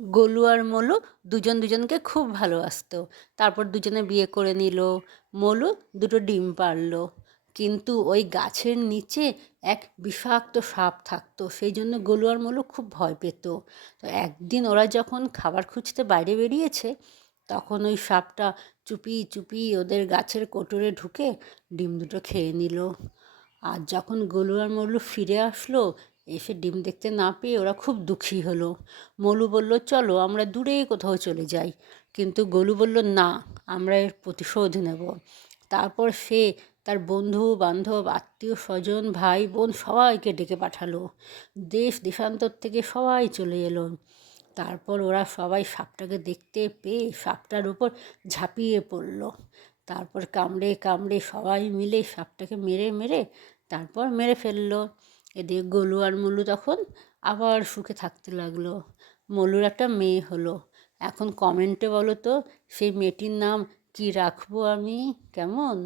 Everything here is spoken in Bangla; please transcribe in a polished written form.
গোলু আর মোলু দুজন দুজনকে খুব ভালোবাসতো। তারপর দুজনে বিয়ে করে নিল। মোলু দুটো ডিম পারল, কিন্তু ওই গাছের নিচে এক বিষাক্ত সাপ থাকতো, সেই জন্য গোলু আর মোলু খুব ভয় পেত। তো একদিন ওরা যখন খাবার খুঁজতে বাইরে বেরিয়েছে, তখন ওই সাপটা চুপি চুপি ওদের গাছের কোটরে ঢুকে ডিম দুটো খেয়ে নিল। আর যখন গোলু আর মোলু ফিরে আসলো, এসে ডিম দেখতে না পেয়ে ওরা খুব দুঃখী হলো। মোলু বলল, চলো আমরা দূরে কোথাও চলে যাই, কিন্তু গোলু বলল, না, আমরা এর প্রতিশোধ নেব। তারপর সে তার বন্ধু বান্ধব আত্মীয় স্বজন ভাই বোন সবাইকে ডেকে পাঠালো। দেশ দেশান্তর থেকে সবাই চলে এলো। তারপর ওরা সবাই সাপটাকে দেখতে পেয়ে সাপটার উপর ঝাঁপিয়ে পড়ল। তারপর কামড়ে কামড়ে সবাই মিলে সাপটাকে মেরে মেরে তারপর মেরে ফেললো। এদিকে গোলু আর মোলু তখন আবার সুখে থাকতে লাগলো। মোলুর একটা মেয়ে হলো। এখন কমেন্টে বলো তো, সেই মেয়েটির নাম কি রাখবো আমি, কেমন?